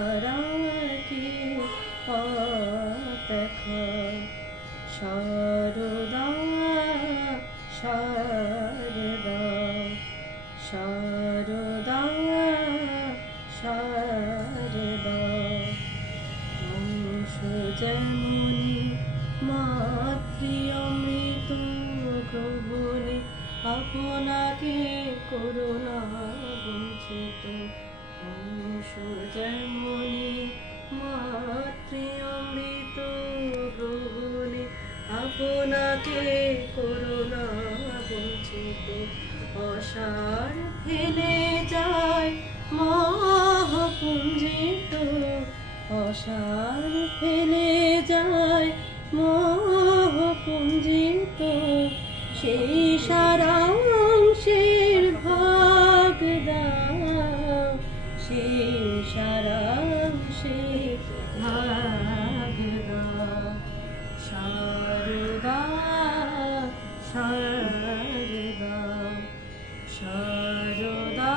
হারাকে পথ দেখাও। শারদা শারদা শারদা শারদা। অংশ যেমনি মাতৃ অমৃত গ্রহণে আপনাকে করুণা বঞ্চিত। অংশ যেমনি মাতৃ অমৃত গ্রহণে আপনাকে করুণা বঞ্চিত। অসার ফেলে যায় মহাপুঞ্জিত, অসার ফেলে যায় মহাপুঞ্জিত। সেই সারাংশের ভাগ দাও, সেই সারাংশের ভাগ দাও। শারদা শারদা শারদা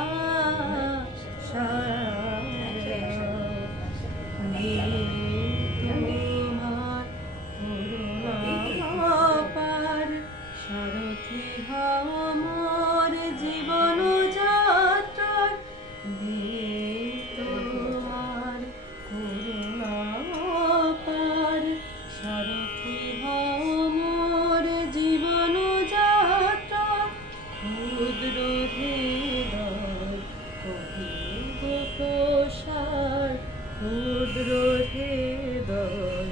শারদা। তোমার করুণা পার সারথি আমার জীবন যাত্রার। তোমার করুণা পার সারথি আমার জীবন যাত্রা। ক্ষুদ্র হৃদয় কহিব প্রসার, ক্ষুদ্র হৃদয়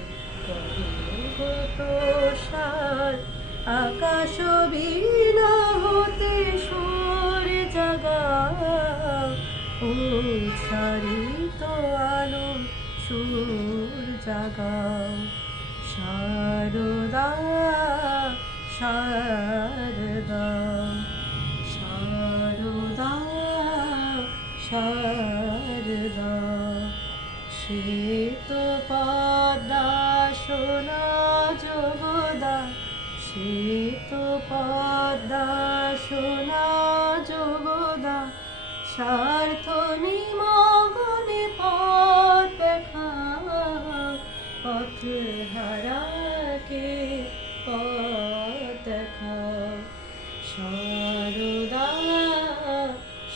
কহিব প্রসার। আকাশ বীণা হতে সুর জাগাও, উচ্চারিত আলো সুর জাগাও। শারদা শারদা শারদা শারদা। শ্বেত পদ্মা সোনা জগদা, শ্বেত পদ্মা সোনা জগদা। স্বার্থ নিমগ্নে পথ দেখাও, পথ হারাকে পথ দেখাও। শারদা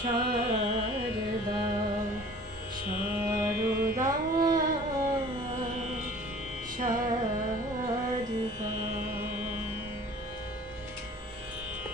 শারদা শারদা।